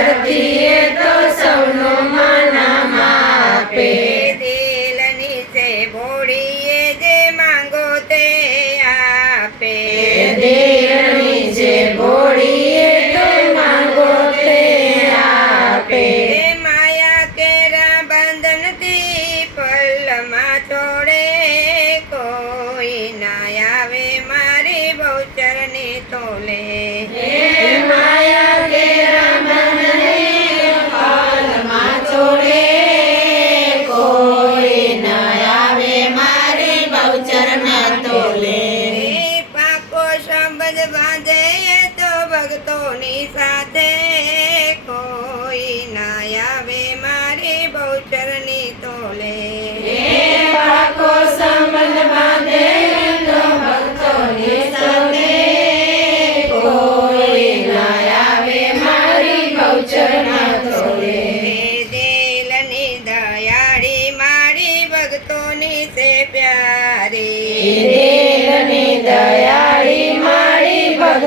Happy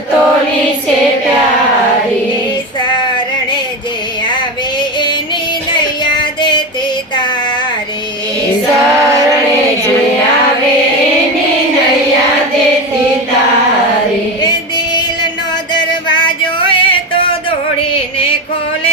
ભક્તોની છે પ્યારી. શરણે જે આવે એની નૈયા તે તારે. શરણે જે આવે એની નૈયા દેતી તારે. દિલનો દરવાજો એ તો દોડીને ખોલે.